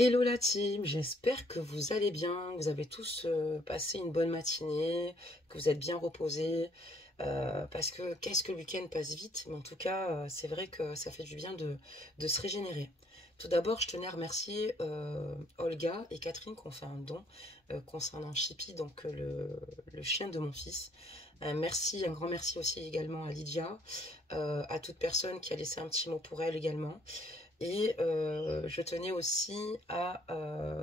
Hello la team, j'espère que vous allez bien, vous avez tous passé une bonne matinée, que vous êtes bien reposés, parce que qu'est-ce que le week-end passe vite, mais en tout cas, c'est vrai que ça fait du bien de se régénérer. Tout d'abord, je tenais à remercier Olga et Catherine qui ont fait un don concernant Chippy, donc le chien de mon fils. Merci, un grand merci aussi également à Lydia, à toute personne qui a laissé un petit mot pour elle également. Et je tenais aussi à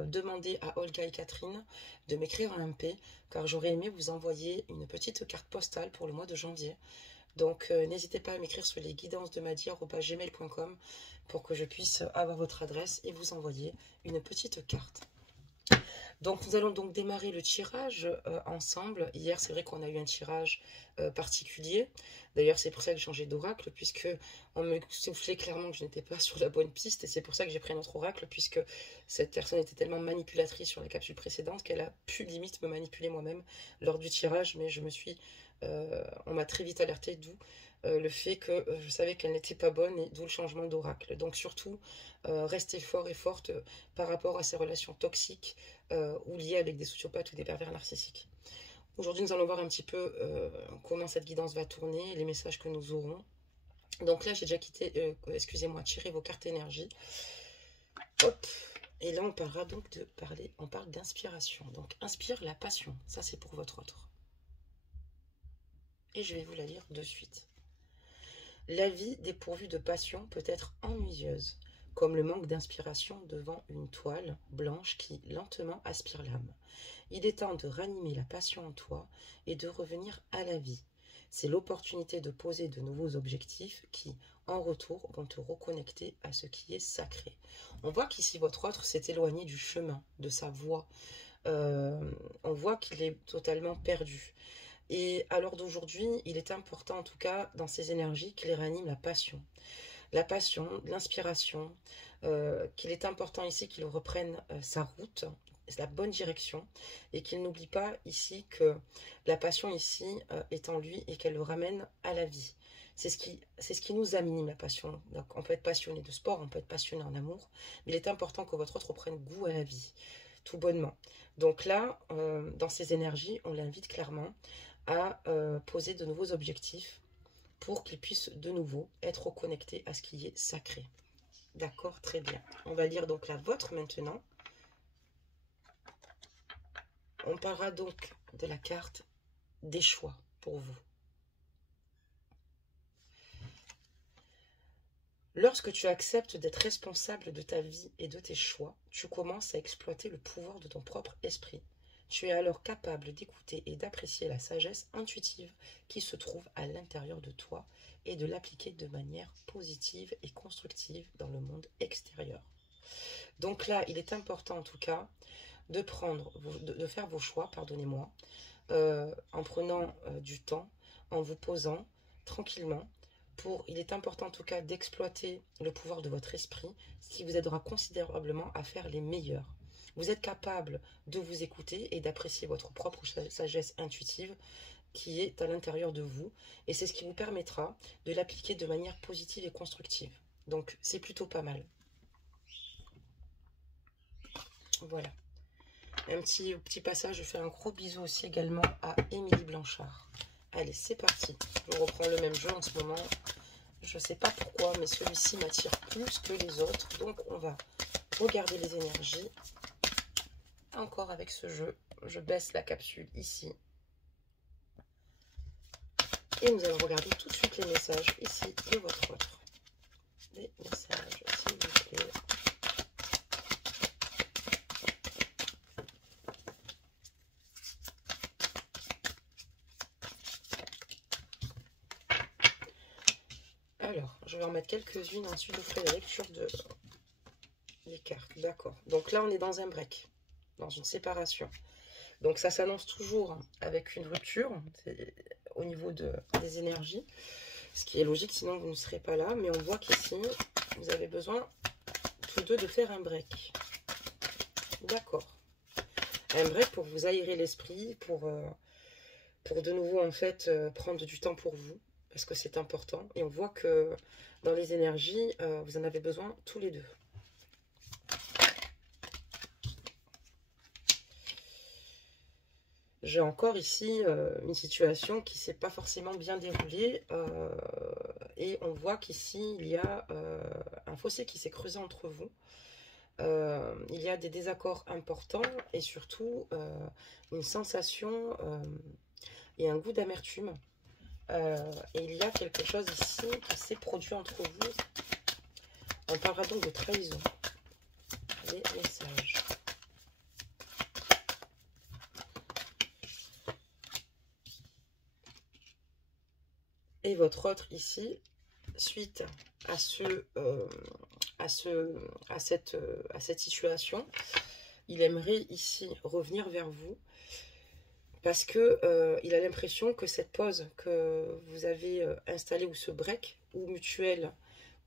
demander à Olga et Catherine de m'écrire un MP, car j'aurais aimé vous envoyer une petite carte postale pour le mois de janvier. Donc n'hésitez pas à m'écrire sur lesguidancesdemadia@gmail.com pour que je puisse avoir votre adresse et vous envoyer une petite carte. Donc nous allons donc démarrer le tirage ensemble. Hier, c'est vrai qu'on a eu un tirage particulier. D'ailleurs, c'est pour ça que j'ai changé d'oracle, puisque on me soufflait clairement que je n'étais pas sur la bonne piste. Et c'est pour ça que j'ai pris un autre oracle, puisque cette personne était tellement manipulatrice sur la capsule précédente qu'elle a pu limite me manipuler moi-même lors du tirage. Mais on m'a très vite alerté, d'où le fait que je savais qu'elle n'était pas bonne, et d'où le changement d'oracle. Donc surtout, restez fort et forte par rapport à ces relations toxiques ou liées avec des sociopathes ou des pervers narcissiques. Aujourd'hui, nous allons voir un petit peu comment cette guidance va tourner, les messages que nous aurons. Donc là, j'ai déjà excusez-moi, tiré vos cartes énergie. Hop. Et là, on parlera donc on parle d'inspiration. Donc, inspire la passion. Ça, c'est pour votre autre. Et je vais vous la lire de suite. La vie dépourvue de passion peut être ennuyeuse, comme le manque d'inspiration devant une toile blanche qui lentement aspire l'âme. Il est temps de ranimer la passion en toi et de revenir à la vie. C'est l'opportunité de poser de nouveaux objectifs qui, en retour, vont te reconnecter à ce qui est sacré. On voit qu'ici, votre autre s'est éloigné du chemin, de sa voie. On voit qu'il est totalement perdu. Et à l'heure d'aujourd'hui, il est important, en tout cas, dans ces énergies, qu'il réanime la passion. La passion, l'inspiration, qu'il est important ici qu'il reprenne sa route, la bonne direction, et qu'il n'oublie pas ici que la passion ici est en lui et qu'elle le ramène à la vie. C'est ce qui nous anime, la passion. Donc, on peut être passionné de sport, on peut être passionné en amour, mais il est important que votre autre reprenne goût à la vie, tout bonnement. Donc là, dans ces énergies, on l'invite clairement à poser de nouveaux objectifs pour qu'il puisse de nouveau être reconnecté à ce qui est sacré. D'accord, très bien. On va lire donc la vôtre maintenant. On parlera donc de la carte des choix pour vous. Lorsque tu acceptes d'être responsable de ta vie et de tes choix, tu commences à exploiter le pouvoir de ton propre esprit. Tu es alors capable d'écouter et d'apprécier la sagesse intuitive qui se trouve à l'intérieur de toi et de l'appliquer de manière positive et constructive dans le monde extérieur. Donc là, il est important en tout cas de faire vos choix, pardonnez-moi, en prenant du temps, en vous posant tranquillement. Il est important en tout cas d'exploiter le pouvoir de votre esprit, ce qui vous aidera considérablement à faire les meilleurs. Vous êtes capable de vous écouter et d'apprécier votre propre sagesse intuitive qui est à l'intérieur de vous. Et c'est ce qui vous permettra de l'appliquer de manière positive et constructive. Donc, c'est plutôt pas mal. Voilà. Un petit passage, je fais un gros bisou aussi également à Émilie Blanchard. Allez, c'est parti. Je reprends le même jeu en ce moment. Je ne sais pas pourquoi, mais celui-ci m'attire plus que les autres. Donc, on va regarder les énergies. Encore avec ce jeu, je baisse la capsule ici. Et nous allons regarder tout de suite les messages ici de votre autre. Les messages, s'il vous plaît. Alors, je vais en mettre quelques-unes, ensuite je ferai la lecture des cartes. D'accord. Donc là, on est dans un break, dans une séparation. Donc ça s'annonce toujours avec une rupture au niveau des énergies, ce qui est logique, sinon vous ne serez pas là. Mais on voit qu'ici, vous avez besoin tous deux de faire un break. D'accord. Un break pour vous aérer l'esprit, pour de nouveau en fait prendre du temps pour vous, parce que c'est important. Et on voit que dans les énergies, vous en avez besoin tous les deux. j'ai encore ici une situation qui ne s'est pas forcément bien déroulée. Et on voit qu'ici, il y a un fossé qui s'est creusé entre vous. Il y a des désaccords importants et surtout une sensation et un goût d'amertume. Et il y a quelque chose ici qui s'est produit entre vous. On parlera donc de trahison. Les messages. Et votre autre ici, suite à cette situation, il aimerait ici revenir vers vous parce que il a l'impression que cette pause que vous avez installée, ou ce break, ou mutuel,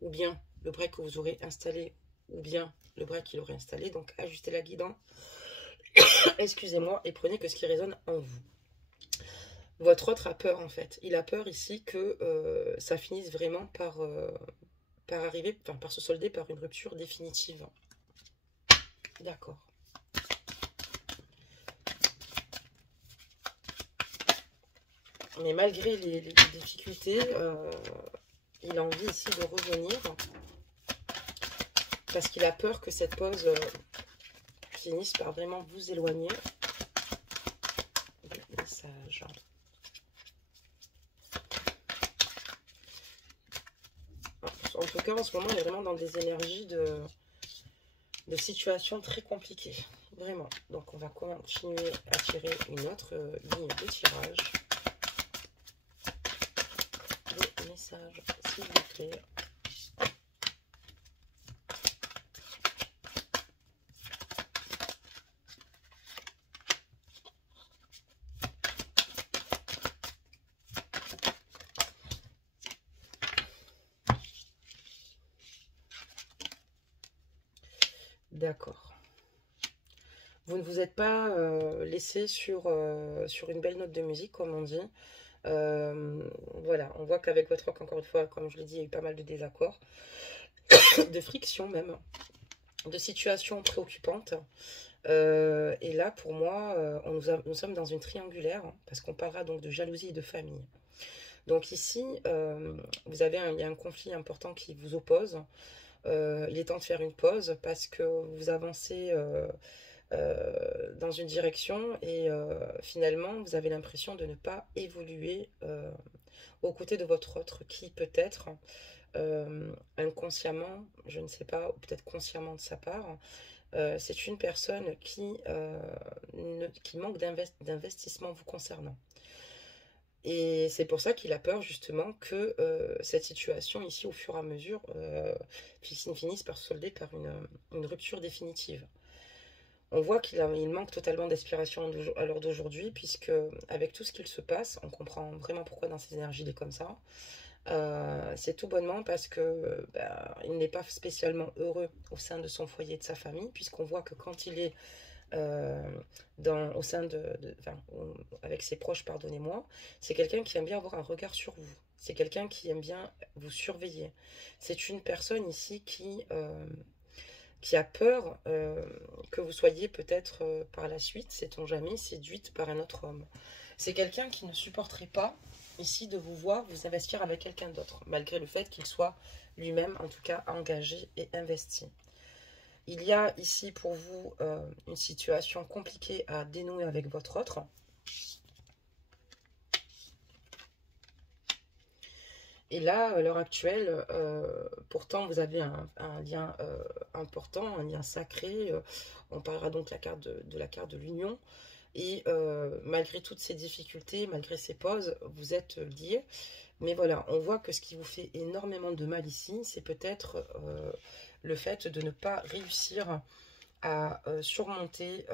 ou bien le break que vous aurez installé, ou bien le break qu'il aurait installé, donc ajustez la guidance, excusez-moi, et prenez que ce qui résonne en vous. Votre autre a peur en fait. Il a peur ici que ça finisse vraiment par arriver, enfin, par se solder par une rupture définitive. D'accord. Mais malgré les difficultés, il a envie ici de revenir parce qu'il a peur que cette pause finisse par vraiment vous éloigner. Message. En tout cas, en ce moment, il est vraiment dans des énergies de situations très compliquées. Vraiment. Donc, on va continuer à tirer une autre ligne de tirage. Des messages, s'il vous plaît. D'accord. Vous ne vous êtes pas laissé sur une belle note de musique, comme on dit. Voilà, on voit qu'avec votre rock, encore une fois, comme je l'ai dit, il y a eu pas mal de désaccords, de frictions même, de situations préoccupantes. Et là, pour moi, nous sommes dans une triangulaire, hein, parce qu'on parlera donc de jalousie et de famille. Donc ici, il y a un conflit important qui vous oppose. Il est temps de faire une pause parce que vous avancez dans une direction et finalement, vous avez l'impression de ne pas évoluer aux côtés de votre autre qui peut-être inconsciemment, je ne sais pas, ou peut-être consciemment de sa part, c'est une personne qui manque d'investissement vous concernant. Et c'est pour ça qu'il a peur justement que cette situation ici, au fur et à mesure, finisse par se solder par une rupture définitive. On voit il manque totalement d'aspiration à l'heure d'aujourd'hui, puisque avec tout ce qu'il se passe, on comprend vraiment pourquoi dans ses énergies il est comme ça. C'est tout bonnement parce que il n'est pas spécialement heureux au sein de son foyer et de sa famille, puisqu'on voit que quand il est au sein avec ses proches, pardonnez-moi, c'est quelqu'un qui aime bien avoir un regard sur vous. C'est quelqu'un qui aime bien vous surveiller. C'est une personne ici qui a peur que vous soyez peut-être par la suite, sait-on jamais, séduite par un autre homme. C'est quelqu'un qui ne supporterait pas ici de vous voir vous investir avec quelqu'un d'autre, malgré le fait qu'il soit lui-même en tout cas engagé et investi. Il y a ici pour vous une situation compliquée à dénouer avec votre autre. Et là, à l'heure actuelle, pourtant vous avez un lien important, un lien sacré. On parlera donc de la carte de l'union. Et malgré toutes ces difficultés, malgré ces pauses, vous êtes liés. Mais voilà, on voit que ce qui vous fait énormément de mal ici, c'est peut-être le fait de ne pas réussir à surmonter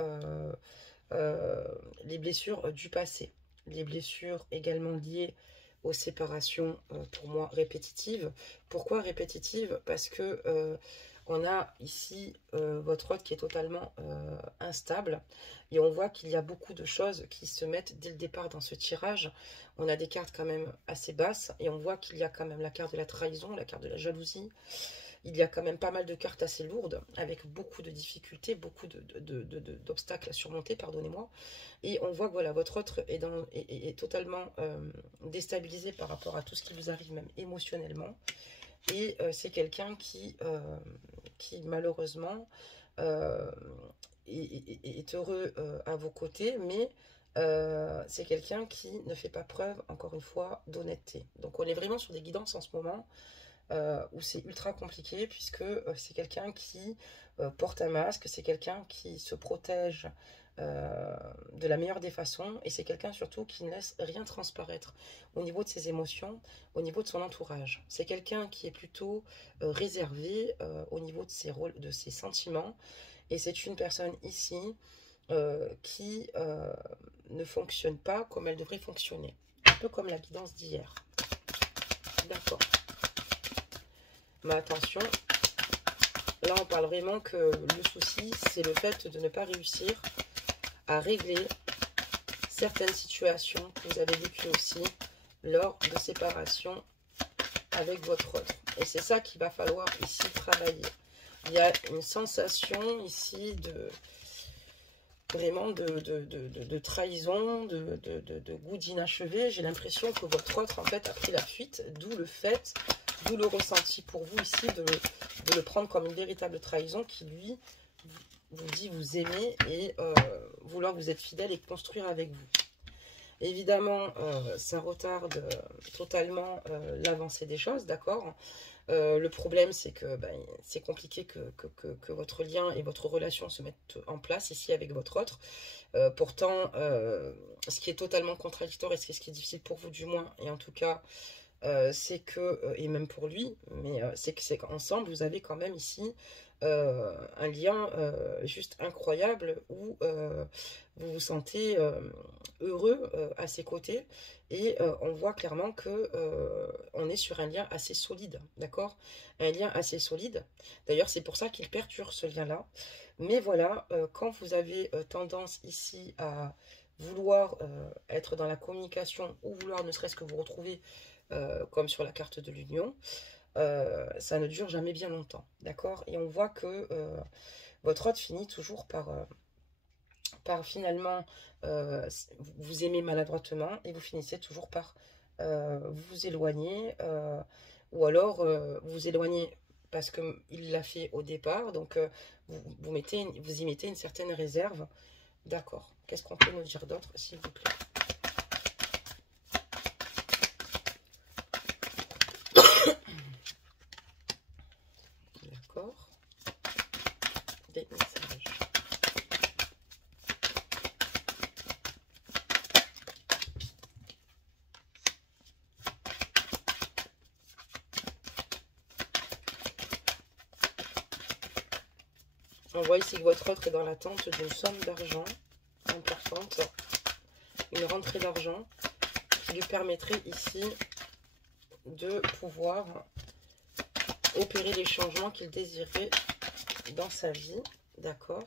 les blessures du passé. Les blessures également liées aux séparations, pour moi, répétitives. Pourquoi répétitives? Parce que on a ici votre hôte qui est totalement instable. Et on voit qu'il y a beaucoup de choses qui se mettent dès le départ dans ce tirage. On a des cartes quand même assez basses. Et on voit qu'il y a quand même la carte de la trahison, la carte de la jalousie. il y a quand même pas mal de cartes assez lourdes, avec beaucoup de difficultés, beaucoup d'obstacles à surmonter, pardonnez-moi. Et on voit que voilà, votre autre est totalement déstabilisé par rapport à tout ce qui vous arrive, même émotionnellement. Et c'est quelqu'un qui malheureusement est heureux à vos côtés, mais c'est quelqu'un qui ne fait pas preuve, encore une fois, d'honnêteté. Donc on est vraiment sur des guidances en ce moment où c'est ultra compliqué, puisque c'est quelqu'un qui porte un masque, c'est quelqu'un qui se protège de la meilleure des façons, et c'est quelqu'un surtout qui ne laisse rien transparaître au niveau de ses émotions, au niveau de son entourage. C'est quelqu'un qui est plutôt réservé au niveau de ses sentiments, et c'est une personne ici qui ne fonctionne pas comme elle devrait fonctionner. Un peu comme la guidance d'hier. D'accord. Mais attention, là on parle vraiment que le souci, c'est le fait de ne pas réussir à régler certaines situations que vous avez vécues aussi lors de séparation avec votre autre. Et c'est ça qu'il va falloir ici travailler. Il y a une sensation ici de vraiment de trahison, de goût d'inachevé. J'ai l'impression que votre autre en fait a pris la fuite, d'où le ressenti pour vous ici de le prendre comme une véritable trahison, qui lui vous dit vous aimer et vouloir vous être fidèle et construire avec vous. Évidemment, ça retarde totalement l'avancée des choses, d'accord. Le problème, c'est que c'est compliqué que votre lien et votre relation se mettent en place ici avec votre autre. Pourtant, ce qui est totalement contradictoire et ce qui est difficile pour vous du moins, et en tout cas, c'est que, et même pour lui, mais c'est qu'ensemble, vous avez quand même ici un lien juste incroyable où vous vous sentez heureux à ses côtés, et on voit clairement que on est sur un lien assez solide, d'accord, un lien assez solide. D'ailleurs, c'est pour ça qu'il perdure ce lien-là. Mais voilà, quand vous avez tendance ici à vouloir être dans la communication, ou vouloir ne serait-ce que vous retrouver comme sur la carte de l'union, ça ne dure jamais bien longtemps, d'accord. Et on voit que votre autre finit toujours par finalement vous aimer maladroitement, et vous finissez toujours par vous éloigner, ou alors vous éloigner parce qu'il l'a fait au départ, donc vous y mettez une certaine réserve, d'accord. Qu'est-ce qu'on peut nous dire d'autre, s'il vous plaît? D'accord. Des messages. On voit ici que votre autre est dans l'attente d'une somme d'argent importante, une rentrée d'argent qui lui permettrait ici de pouvoir opérer les changements qu'il désirait dans sa vie, d'accord.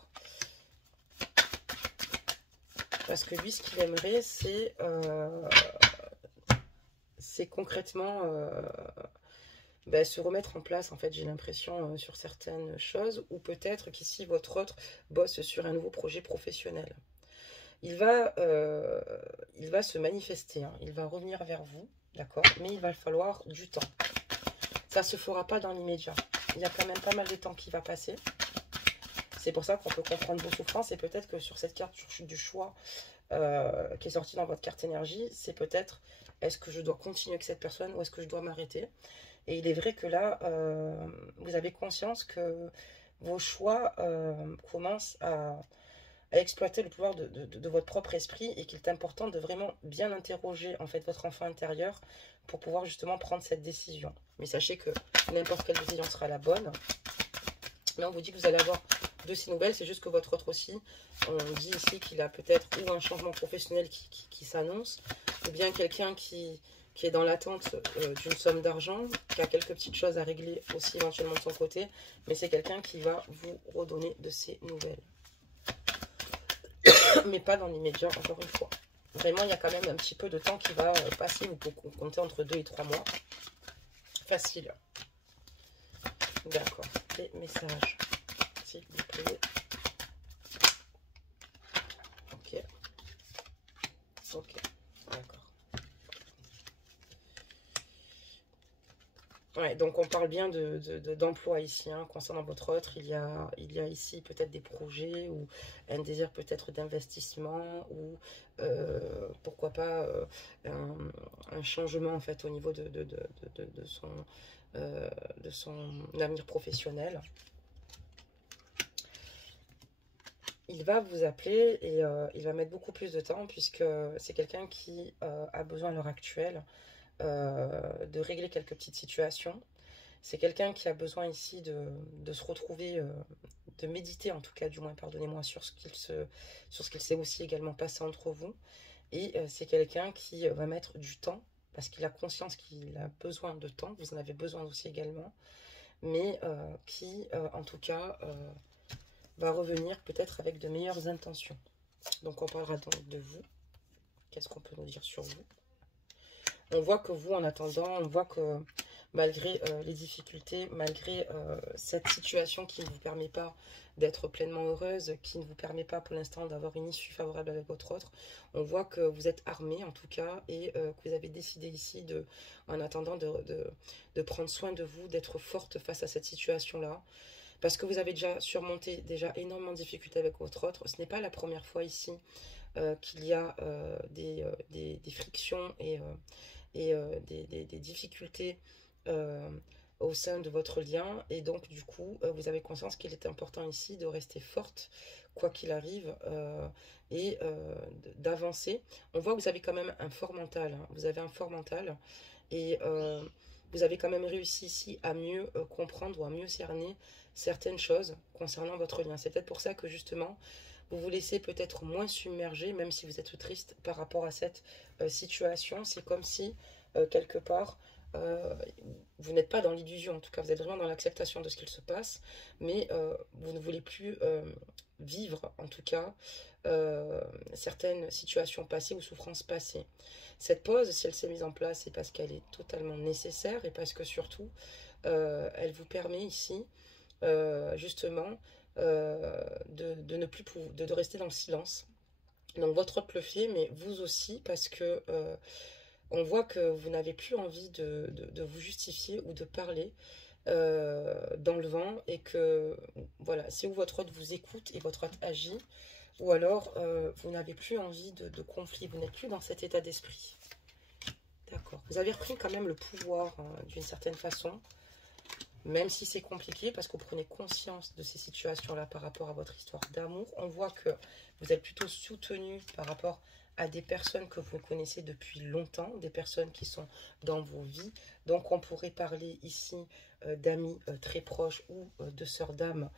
Parce que lui, ce qu'il aimerait, c'est concrètement se remettre en place, en fait, j'ai l'impression, sur certaines choses, ou peut-être qu'ici, votre autre bosse sur un nouveau projet professionnel. Il va se manifester, hein, il va revenir vers vous, d'accord, mais il va falloir du temps. Ça ne se fera pas dans l'immédiat. Il y a quand même pas mal de temps qui va passer. C'est pour ça qu'on peut comprendre vos souffrances, et peut-être que sur cette carte du choix qui est sortie dans votre carte énergie, c'est peut-être, est-ce que je dois continuer avec cette personne ou est-ce que je dois m'arrêter? Et il est vrai que là, vous avez conscience que vos choix commencent à exploiter le pouvoir de votre propre esprit, et qu'il est important de vraiment bien interroger en fait votre enfant intérieur pour pouvoir justement prendre cette décision. Mais sachez que n'importe quelle décision sera la bonne. Mais on vous dit que vous allez avoir de ces nouvelles, c'est juste que votre autre aussi, on dit ici qu'il a peut-être ou un changement professionnel qui s'annonce, ou bien quelqu'un qui est dans l'attente d'une somme d'argent, qui a quelques petites choses à régler aussi éventuellement de son côté, mais c'est quelqu'un qui va vous redonner de ces nouvelles. Mais pas dans l'immédiat, encore une fois. Vraiment, il y a quand même un petit peu de temps qui va passer, vous pouvez compter entre 2 et 3 mois. Facile. D'accord. Les messages, s'il vous plaît. Ok. Ok. D'accord. Ouais, donc on parle bien d'emploi ici, hein, concernant votre autre. Il y a ici peut-être des projets ou un désir peut-être d'investissement ou pourquoi pas un changement en fait au niveau euh, de son avenir professionnel. Il va vous appeler et il va mettre beaucoup plus de temps puisque c'est quelqu'un qui a besoin à l'heure actuelle de régler quelques petites situations. C'est quelqu'un qui a besoin ici de se retrouver, de méditer en tout cas, du moins, pardonnez-moi, sur ce qu'il s'est aussi également passé entre vous. Et c'est quelqu'un qui va mettre du temps, parce qu'il a conscience qu'il a besoin de temps, vous en avez besoin aussi également, mais qui, en tout cas, va revenir peut-être avec de meilleures intentions. Donc on parlera donc de vous. Qu'est-ce qu'on peut nous dire sur vous? On voit que vous, en attendant, on voit que malgré les difficultés, malgré cette situation qui ne vous permet pas d'être pleinement heureuse, qui ne vous permet pas pour l'instant d'avoir une issue favorable avec votre autre, on voit que vous êtes armé en tout cas et que vous avez décidé ici, en attendant, de prendre soin de vous, d'être forte face à cette situation-là. Parce que vous avez déjà surmonté énormément de difficultés avec votre autre. Ce n'est pas la première fois ici qu'il y a des frictions et des difficultés euh, au sein de votre lien. Et donc, du coup, vous avez conscience qu'il est important ici de rester forte, quoi qu'il arrive, et d'avancer. On voit que vous avez quand même un fort mental. Hein. Vous avez un fort mental. Et vous avez quand même réussi ici à mieux comprendre ou à mieux cerner certaines choses concernant votre lien. C'est peut-être pour ça que justement, vous vous laissez peut-être moins submerger, même si vous êtes triste par rapport à cette situation. C'est comme si, quelque part, euh, vous n'êtes pas dans l'illusion. En tout cas, vous êtes vraiment dans l'acceptation de ce qu'il se passe, mais vous ne voulez plus vivre, en tout cas, certaines situations passées ou souffrances passées. Cette pause, si elle s'est mise en place, c'est parce qu'elle est totalement nécessaire et parce que surtout, elle vous permet ici, justement, de ne plus de rester dans le silence. Donc votre autre le fait, mais vous aussi, parce que on voit que vous n'avez plus envie de vous justifier ou de parler dans le vent et que voilà, c'est où votre autre vous écoute et votre autre agit, ou alors vous n'avez plus envie de conflit, vous n'êtes plus dans cet état d'esprit. D'accord. Vous avez repris quand même le pouvoir hein, d'une certaine façon. Même si c'est compliqué, parce que vous prenez conscience de ces situations-là par rapport à votre histoire d'amour, on voit que vous êtes plutôt soutenu par rapport à des personnes que vous connaissez depuis longtemps, des personnes qui sont dans vos vies. Donc on pourrait parler ici d'amis très proches ou de sœurs d'âme.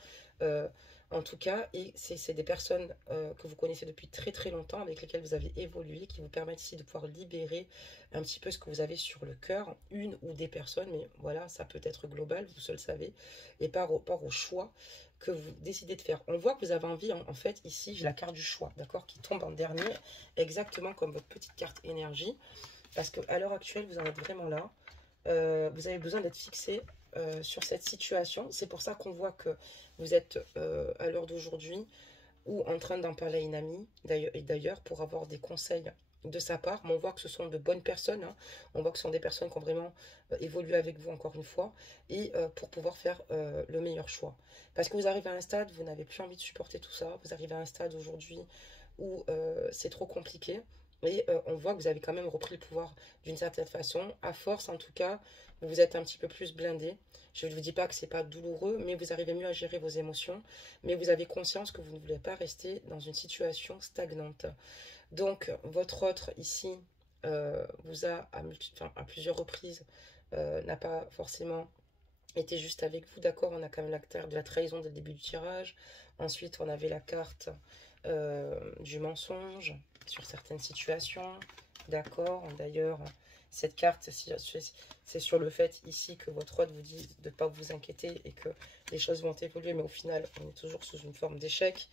En tout cas, et c'est des personnes que vous connaissez depuis très très longtemps, avec lesquelles vous avez évolué, qui vous permettent ici de pouvoir libérer un petit peu ce que vous avez sur le cœur, une ou des personnes, mais voilà, ça peut être global, vous le savez, et par rapport au choix que vous décidez de faire. On voit que vous avez envie, en fait, ici, j'ai la carte du choix, d'accord, qui tombe en dernier, exactement comme votre petite carte énergie, parce qu'à l'heure actuelle, vous en êtes vraiment là. Vous avez besoin d'être fixé sur cette situation. C'est pour ça qu'on voit que vous êtes à l'heure d'aujourd'hui ou en train d'en parler à une amie, d'ailleurs, pour avoir des conseils de sa part. Mais on voit que ce sont de bonnes personnes. Hein. On voit que ce sont des personnes qui ont vraiment évolué avec vous, encore une fois, et pour pouvoir faire le meilleur choix. Parce que vous arrivez à un stade, vous n'avez plus envie de supporter tout ça. Vous arrivez à un stade aujourd'hui où c'est trop compliqué. Et on voit que vous avez quand même repris le pouvoir d'une certaine façon. À force, en tout cas, vous êtes un petit peu plus blindé. Je ne vous dis pas que c'est pas douloureux, mais vous arrivez mieux à gérer vos émotions. Mais vous avez conscience que vous ne voulez pas rester dans une situation stagnante. Donc, votre autre ici vous a, à plusieurs reprises, n'a pas forcément été juste avec vous. D'accord, on a quand même la carte de la trahison dès le début du tirage. Ensuite, on avait la carte du mensonge sur certaines situations. D'accord, d'ailleurs, cette carte, c'est sur le fait ici que votre hôte vous dit de ne pas vous inquiéter et que les choses vont évoluer, mais au final, on est toujours sous une forme d'échec.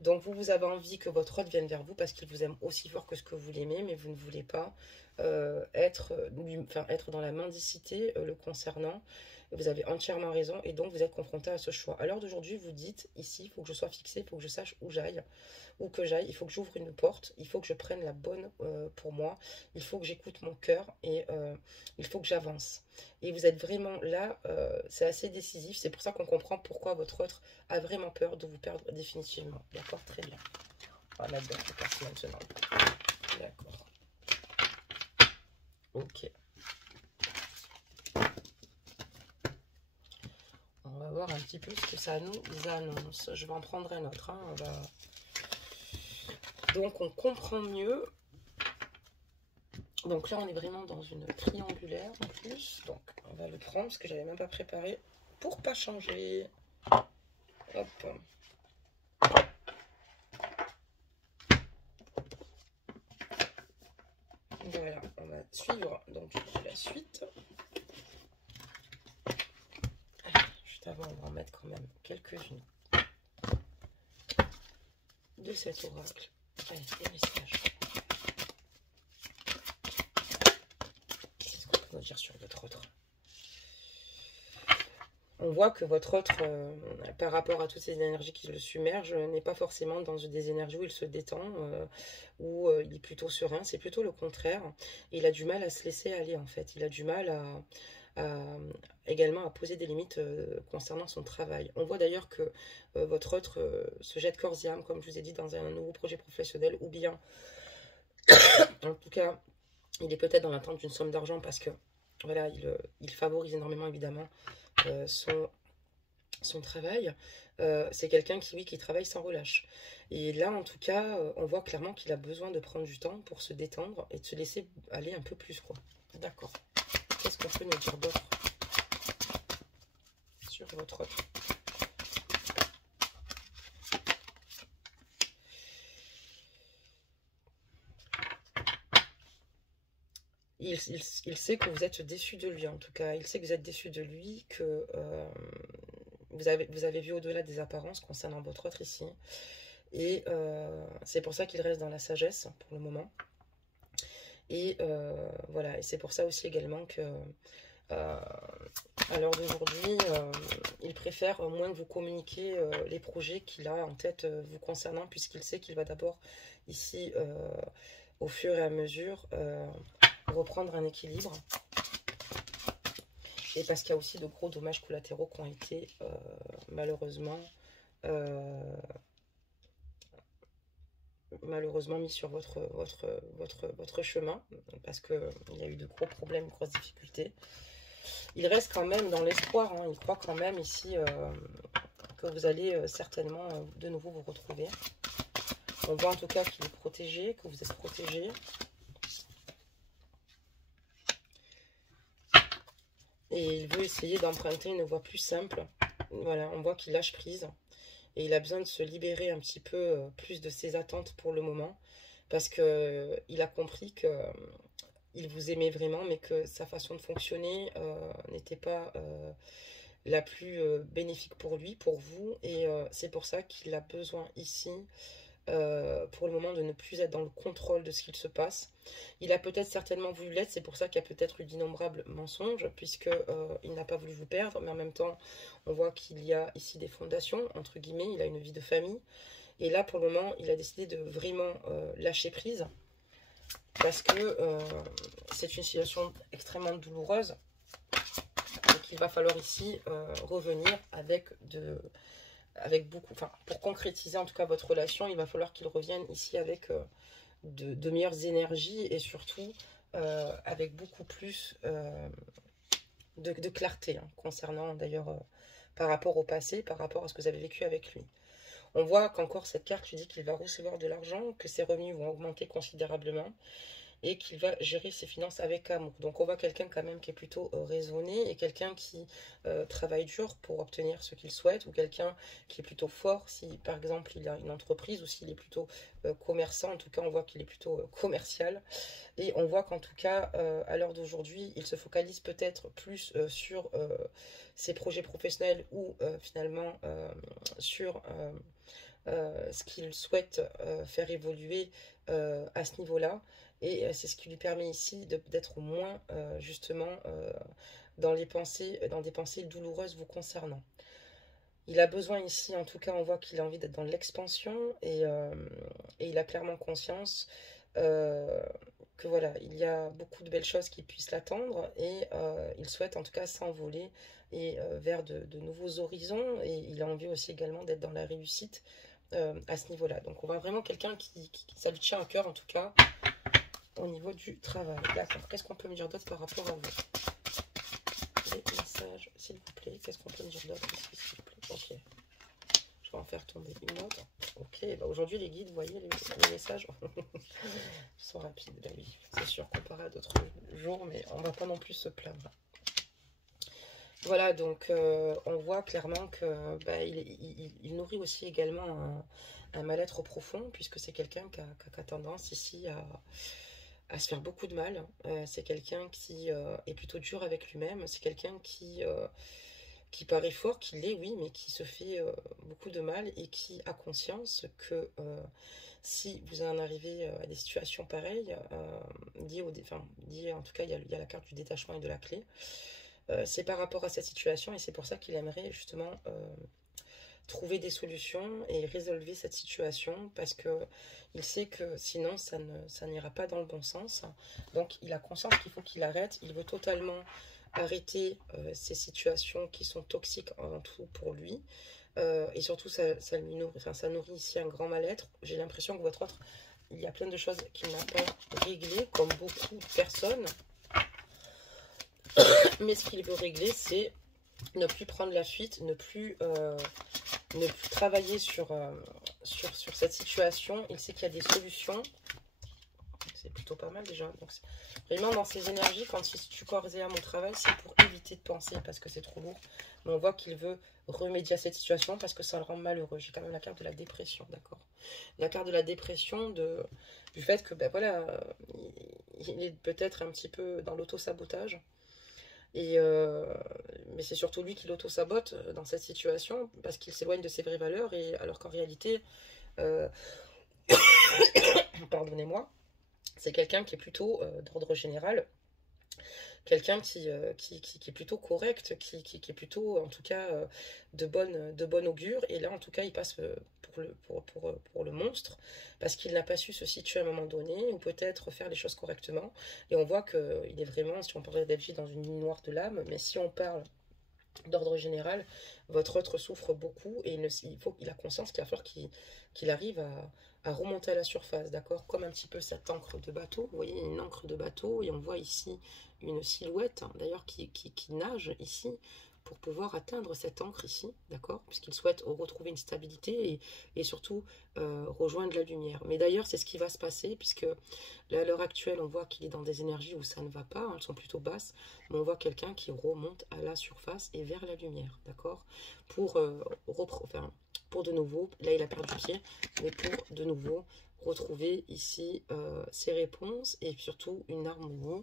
Donc, vous avez envie que votre hôte vienne vers vous parce qu'il vous aime aussi fort que ce que vous l'aimez, mais vous ne voulez pas être dans la mendicité le concernant. Vous avez entièrement raison et donc vous êtes confronté à ce choix. À l'heure d'aujourd'hui, vous dites ici, il faut que je sois fixé, il faut que je sache où j'aille, où que j'aille, il faut que j'ouvre une porte, il faut que je prenne la bonne pour moi, il faut que j'écoute mon cœur et il faut que j'avance. Et vous êtes vraiment là, c'est assez décisif, c'est pour ça qu'on comprend pourquoi votre autre a vraiment peur de vous perdre définitivement. D'accord, très bien. On va mettre d'autres cartes maintenant. D'accord. Ok. On va voir un petit peu ce que ça nous annonce. Je vais en prendre un autre. Hein. Donc, on comprend mieux. Donc là, on est vraiment dans une triangulaire en plus. Donc, on va le prendre parce que j'avais même pas préparé pour pas changer. Hop. Voilà, on va suivre donc la suite. Alors, juste avant, on va en mettre quand même quelques-unes de cet oracle. Allez, les messages. Qu'est-ce qu'on peut nous dire sur votre autre? On voit que votre autre, par rapport à toutes ces énergies qui le submergent, n'est pas forcément dans des énergies où il se détend, où il est plutôt serein. C'est plutôt le contraire. Il a du mal à se laisser aller, en fait. Il a du mal également à poser des limites concernant son travail. On voit d'ailleurs que votre autre se jette corps et âme, comme je vous ai dit, dans un nouveau projet professionnel, ou bien, en tout cas, il est peut-être dans l'attente d'une somme d'argent parce que, voilà, il favorise énormément, évidemment, son travail. C'est quelqu'un qui, oui, qui travaille sans relâche. Et là, en tout cas, on voit clairement qu'il a besoin de prendre du temps pour se détendre et de se laisser aller un peu plus, quoi. D'accord. Qu'est-ce qu'on peut nous dire d'autre sur votre autre? Il sait que vous êtes déçu de lui, en tout cas. Il sait que vous êtes déçu de lui, que vous avez vu au-delà des apparences concernant votre autre ici. Et c'est pour ça qu'il reste dans la sagesse pour le moment. Et voilà, et c'est pour ça aussi également que à l'heure d'aujourd'hui, il préfère moins vous communiquer les projets qu'il a en tête vous concernant, puisqu'il sait qu'il va d'abord ici, au fur et à mesure, reprendre un équilibre. Et parce qu'il y a aussi de gros dommages collatéraux qui ont été malheureusement mis sur votre chemin, parce qu'il y a eu de gros problèmes, de grosses difficultés. Il reste quand même dans l'espoir, hein, il croit quand même ici que vous allez certainement de nouveau vous retrouver. On voit en tout cas qu'il est protégé, que vous êtes protégé. Et il veut essayer d'emprunter une voie plus simple. Voilà, on voit qu'il lâche prise. Et il a besoin de se libérer un petit peu plus de ses attentes pour le moment. Parce qu'il a compris que il vous aimait vraiment, mais que sa façon de fonctionner n'était pas la plus bénéfique pour lui, pour vous. Et c'est pour ça qu'il a besoin ici, pour le moment, de ne plus être dans le contrôle de ce qu'il se passe. Il a peut-être certainement voulu l'être, c'est pour ça qu'il y a peut-être eu d'innombrables mensonges, puisque il n'a pas voulu vous perdre, mais en même temps, on voit qu'il y a ici des fondations, entre guillemets, il a une vie de famille. Et là, pour le moment, il a décidé de vraiment lâcher prise, parce que c'est une situation extrêmement douloureuse, et qu'il va falloir ici revenir avec beaucoup, enfin, pour concrétiser en tout cas votre relation, il va falloir qu'il revienne ici avec de meilleures énergies et surtout avec beaucoup plus de clarté, hein, concernant d'ailleurs par rapport au passé, par rapport à ce que vous avez vécu avec lui. On voit qu'encore cette carte lui dit qu'il va recevoir de l'argent, que ses revenus vont augmenter considérablement et qu'il va gérer ses finances avec amour. Donc on voit quelqu'un quand même qui est plutôt raisonné et quelqu'un qui travaille dur pour obtenir ce qu'il souhaite, ou quelqu'un qui est plutôt fort si par exemple il a une entreprise, ou s'il est plutôt commerçant. En tout cas on voit qu'il est plutôt commercial, et on voit qu'en tout cas à l'heure d'aujourd'hui il se focalise peut-être plus sur ses projets professionnels, ou finalement sur ce qu'il souhaite faire évoluer à ce niveau-là. Et c'est ce qui lui permet ici d'être moins justement dans des pensées douloureuses vous concernant. Il a besoin ici, en tout cas, on voit qu'il a envie d'être dans l'expansion et il a clairement conscience euh, que voilà, il y a beaucoup de belles choses qui puissent l'attendre et il souhaite en tout cas s'envoler et vers de nouveaux horizons et il a envie aussi également d'être dans la réussite à ce niveau-là. Donc on voit vraiment quelqu'un ça lui tient à cœur en tout cas au niveau du travail. D'accord, qu'est-ce qu'on peut me dire d'autre par rapport à vous? Les messages, s'il vous plaît, qu'est-ce qu'on peut me dire d'autre ici, s'il vous plaît? Ok. Je vais en faire tomber une autre. Ok, bah aujourd'hui les guides, vous voyez, les messages sont rapides. Bah oui, c'est sûr, comparé à d'autres jours, mais on va pas non plus se plaindre. Voilà, donc on voit clairement que bah, il nourrit aussi également un mal-être profond, puisque c'est quelqu'un qui a tendance ici à se faire beaucoup de mal. C'est quelqu'un qui est plutôt dur avec lui-même. C'est quelqu'un qui paraît fort, qui l'est, oui, mais qui se fait beaucoup de mal et qui a conscience que si vous en arrivez à des situations pareilles, liées en tout cas, il y a la carte du détachement et de la clé. C'est par rapport à cette situation et c'est pour ça qu'il aimerait justement trouver des solutions et résolver cette situation parce que il sait que sinon ça n'ira pas dans le bon sens. Donc il a conscience qu'il faut qu'il arrête. Il veut totalement arrêter ces situations qui sont toxiques avant tout pour lui. Et surtout, lui nourrit, ça nourrit ici un grand mal-être. J'ai l'impression que votre autre, il y a plein de choses qu'il n'a pas réglées, comme beaucoup de personnes. Mais ce qu'il veut régler, c'est ne plus prendre la fuite, ne plus travailler sur cette situation. Il sait qu'il y a des solutions. C'est plutôt pas mal déjà. Donc, vraiment dans ses énergies, quand il se tue corps et âme au travail, c'est pour éviter de penser parce que c'est trop lourd. Mais on voit qu'il veut remédier à cette situation parce que ça le rend malheureux. J'ai quand même la carte de la dépression, d'accord. La carte de la dépression du fait que, ben voilà, il est peut-être un petit peu dans l'auto-sabotage. Mais c'est surtout lui qui l'auto-sabote dans cette situation parce qu'il s'éloigne de ses vraies valeurs et alors qu'en réalité, euh, pardonnez-moi, c'est quelqu'un qui est plutôt d'ordre général, quelqu'un qui est plutôt correct, qui est plutôt en tout cas de bonne augure. Et là en tout cas il passe pour le monstre parce qu'il n'a pas su se situer à un moment donné ou peut-être faire les choses correctement. Et on voit qu'il est vraiment, si on parlait d'Elgie, dans une ligne noire de l'âme, mais si on parle d'ordre général, votre autre souffre beaucoup et il a conscience qu'il va falloir qu'il arrive à remonter à la surface, d'accord? Comme un petit peu cette encre de bateau, vous voyez, une encre de bateau et on voit ici une silhouette, hein, d'ailleurs, qui nage ici pour pouvoir atteindre cette encre ici, d'accord? Puisqu'il souhaite retrouver une stabilité et surtout rejoindre la lumière. Mais d'ailleurs, c'est ce qui va se passer, puisque là, à l'heure actuelle, on voit qu'il est dans des énergies où ça ne va pas, hein, elles sont plutôt basses, mais on voit quelqu'un qui remonte à la surface et vers la lumière, d'accord? Pour de nouveau, là il a perdu pied, mais pour de nouveau retrouver ici ses réponses et surtout une harmonie.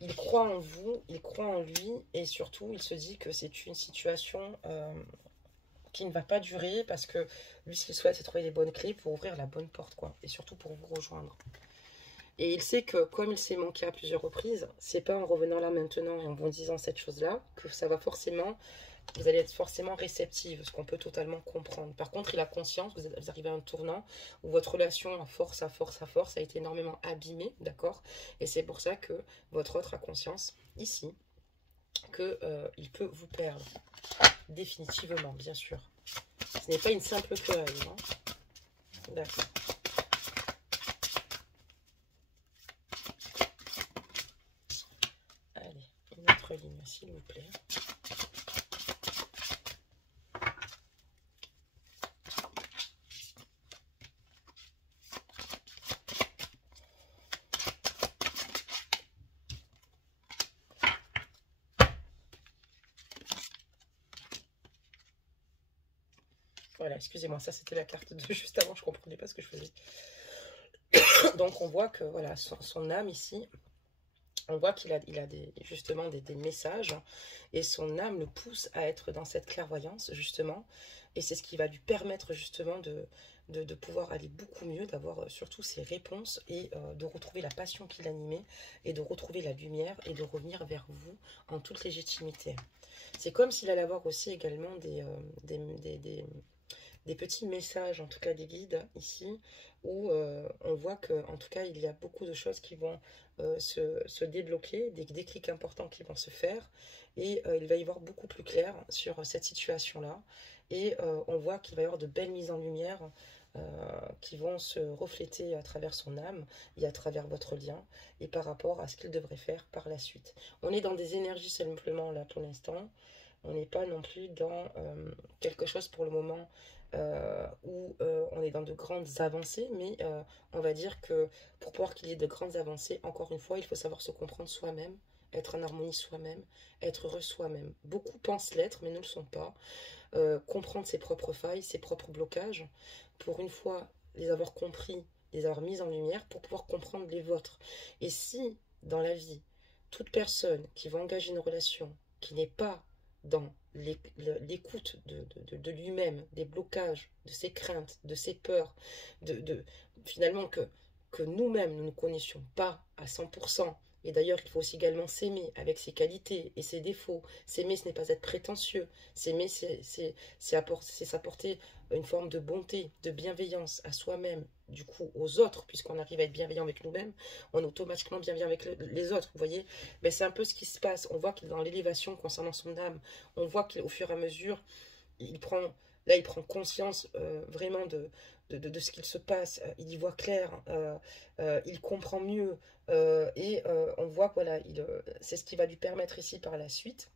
Il croit en vous, il croit en lui et surtout il se dit que c'est une situation qui ne va pas durer parce que lui ce qu'il souhaite c'est trouver les bonnes clés pour ouvrir la bonne porte quoi et surtout pour vous rejoindre. Et il sait que comme il s'est manqué à plusieurs reprises, c'est pas en revenant là maintenant et en vous disant cette chose-là que ça va forcément, vous allez être forcément réceptive, ce qu'on peut totalement comprendre. Par contre, il a conscience, vous arrivez à un tournant où votre relation à force a été énormément abîmée, d'accord? Et c'est pour ça que votre autre a conscience, ici, qu'il peut vous perdre. Définitivement, bien sûr. Ce n'est pas une simple querelle, hein. D'accord. Allez, une autre ligne, s'il vous plaît. Voilà, excusez-moi, ça c'était la carte de juste avant, je ne comprenais pas ce que je faisais. Donc on voit que voilà, son âme ici, on voit qu'il a justement des messages et son âme le pousse à être dans cette clairvoyance justement et c'est ce qui va lui permettre justement de pouvoir aller beaucoup mieux, d'avoir surtout ses réponses et de retrouver la passion qui l'animait et de retrouver la lumière et de revenir vers vous en toute légitimité. C'est comme s'il allait avoir aussi également des petits messages, en tout cas des guides ici, où on voit que, en tout cas, il y a beaucoup de choses qui vont se débloquer, des déclics importants qui vont se faire, et il va y avoir beaucoup plus clair sur cette situation-là, et on voit qu'il va y avoir de belles mises en lumière qui vont se refléter à travers son âme et à travers votre lien, et par rapport à ce qu'il devrait faire par la suite. On est dans des énergies simplement là pour l'instant, on n'est pas non plus dans quelque chose pour le moment où on est dans de grandes avancées, mais on va dire que pour pouvoir qu'il y ait de grandes avancées, encore une fois, il faut savoir se comprendre soi-même, être en harmonie soi-même, être heureux soi-même. Beaucoup pensent l'être, mais ne le sont pas. Comprendre ses propres failles, ses propres blocages, pour une fois les avoir compris, les avoir mis en lumière, pour pouvoir comprendre les vôtres. Et si, dans la vie, toute personne qui va engager une relation, qui n'est pas dans l'écoute de lui-même, des blocages, de ses craintes, de ses peurs, finalement que nous-mêmes, nous ne connaissions pas à 100%. Et d'ailleurs, il faut aussi également s'aimer avec ses qualités et ses défauts. S'aimer, ce n'est pas être prétentieux. S'aimer, c'est s'apporter une forme de bonté, de bienveillance à soi-même, du coup aux autres, puisqu'on arrive à être bienveillant avec nous-mêmes, on est automatiquement bienveillant avec les autres, vous voyez. Mais c'est un peu ce qui se passe. On voit qu'il est dans l'élévation concernant son âme. On voit qu'au fur et à mesure, il prend, là, il prend conscience vraiment de ce qu'il se passe. Il y voit clair, il comprend mieux. Et on voit que voilà, c'est ce qui va lui permettre ici par la suite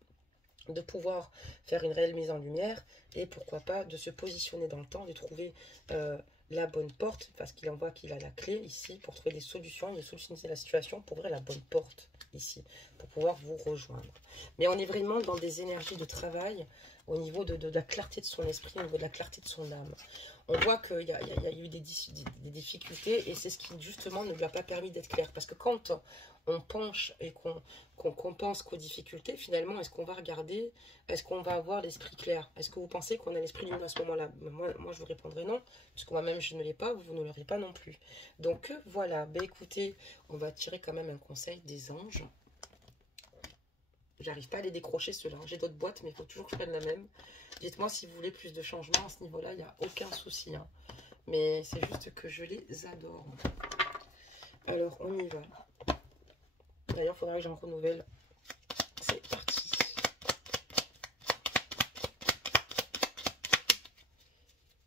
de pouvoir faire une réelle mise en lumière et pourquoi pas de se positionner dans le temps, de trouver la bonne porte, parce qu'il en voit qu'il a la clé ici pour trouver des solutions, de solutionner la situation pour ouvrir la bonne porte ici, pour pouvoir vous rejoindre. Mais on est vraiment dans des énergies de travail au niveau de la clarté de son esprit, au niveau de la clarté de son âme. On voit qu'il y a eu des difficultés et c'est ce qui justement ne lui a pas permis d'être clair. Parce que quand on penche et qu'on pense qu'aux difficultés, finalement, est-ce qu'on va regarder, est-ce qu'on va avoir l'esprit clair? Est-ce que vous pensez qu'on a l'esprit lumineux à ce moment-là? Moi, je vous répondrai non, puisque moi-même, je ne l'ai pas, vous ne l'aurez pas non plus. Donc, voilà, ben, écoutez, on va tirer quand même un conseil des anges. J'arrive pas à les décrocher ceux-là. J'ai d'autres boîtes, mais il faut toujours que je prenne la même. Dites-moi si vous voulez plus de changements à ce niveau-là, il n'y a aucun souci. Hein. Mais c'est juste que je les adore. Alors, on y va. D'ailleurs, il faudra que j'en renouvelle. C'est parti.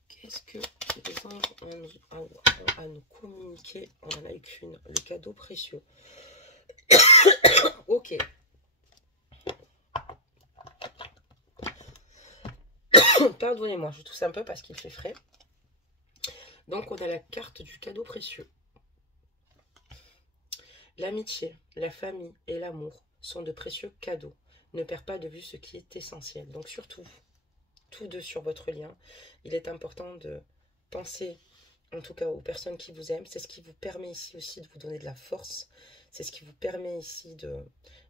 Qu'est-ce que les anges ont à nous communiquer? On en a eu qu'une. Le cadeau précieux. Ok. Pardonnez-moi, je tousse un peu parce qu'il fait frais. Donc, on a la carte du cadeau précieux. L'amitié, la famille et l'amour sont de précieux cadeaux. Ne perds pas de vue ce qui est essentiel. Donc surtout, tous deux sur votre lien, il est important de penser, en tout cas aux personnes qui vous aiment. C'est ce qui vous permet ici aussi de vous donner de la force. C'est ce qui vous permet ici de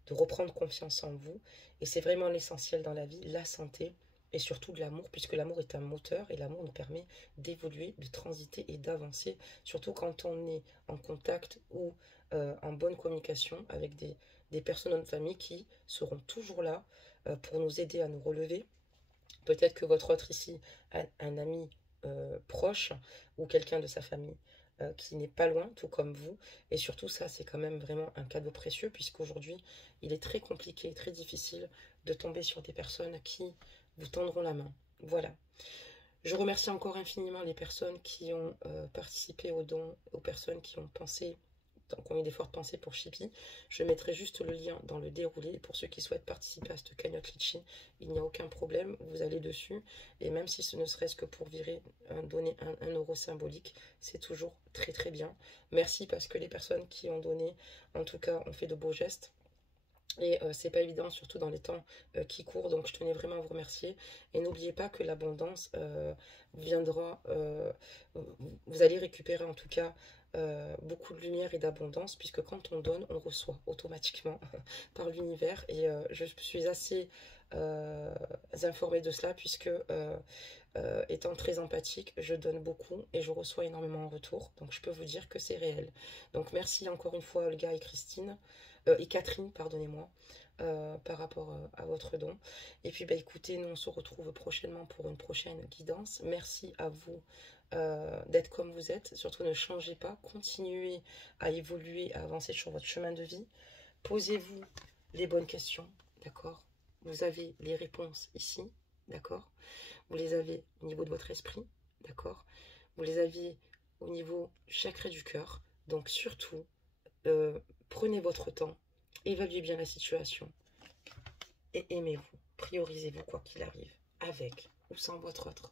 reprendre confiance en vous. Et c'est vraiment l'essentiel dans la vie, la santé et surtout de l'amour, puisque l'amour est un moteur et l'amour nous permet d'évoluer, de transiter et d'avancer, surtout quand on est en contact ou en bonne communication avec des personnes de notre famille qui seront toujours là pour nous aider à nous relever. Peut-être que votre autre ici a un ami proche ou quelqu'un de sa famille qui n'est pas loin, tout comme vous. Et surtout ça, c'est quand même vraiment un cadeau précieux, puisqu'aujourd'hui, il est très compliqué, très difficile de tomber sur des personnes qui vous tendront la main. Voilà. Je remercie encore infiniment les personnes qui ont participé aux dons, aux personnes qui ont pensé, qui ont eu des fortes pensées pour Chippy. Je mettrai juste le lien dans le déroulé. Pour ceux qui souhaitent participer à cette cagnotte Litchi, il n'y a aucun problème, vous allez dessus. Et même si ce ne serait-ce que pour donner un euro symbolique, c'est toujours très très bien. Merci parce que les personnes qui ont donné, en tout cas, ont fait de beaux gestes. Et c'est pas évident, surtout dans les temps qui courent, donc je tenais vraiment à vous remercier. Et n'oubliez pas que l'abondance viendra, vous allez récupérer en tout cas beaucoup de lumière et d'abondance, puisque quand on donne, on reçoit automatiquement par l'univers. Et je suis assez informée de cela, puisque Étant très empathique, je donne beaucoup et je reçois énormément en retour. Donc je peux vous dire que c'est réel. Donc merci encore une fois Olga et Christine, et Catherine, pardonnez-moi, par rapport à votre don. Et puis bah écoutez, nous on se retrouve prochainement pour une prochaine guidance. Merci à vous d'être comme vous êtes. Surtout ne changez pas, continuez à évoluer, à avancer sur votre chemin de vie. Posez-vous les bonnes questions, d'accord? Vous avez les réponses ici, d'accord? Vous les avez au niveau de votre esprit, d'accord? Vous les avez au niveau du chakra du cœur. Donc surtout, euh, prenez votre temps, évaluez bien la situation et aimez-vous. Priorisez-vous quoi qu'il arrive, avec ou sans votre autre.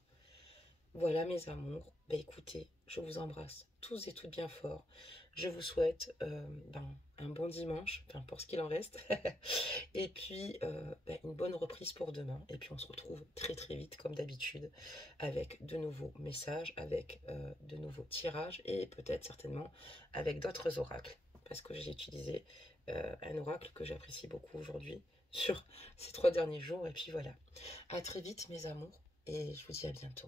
Voilà mes amours, bah écoutez, je vous embrasse tous et toutes bien fort. Je vous souhaite un bon dimanche, enfin pour ce qu'il en reste, et puis une bonne reprise pour demain. Et puis on se retrouve très très vite comme d'habitude avec de nouveaux messages, avec de nouveaux tirages et peut-être certainement avec d'autres oracles. Parce que j'ai utilisé un oracle que j'apprécie beaucoup aujourd'hui sur ces 3 derniers jours. Et puis voilà, à très vite mes amours et je vous dis à bientôt.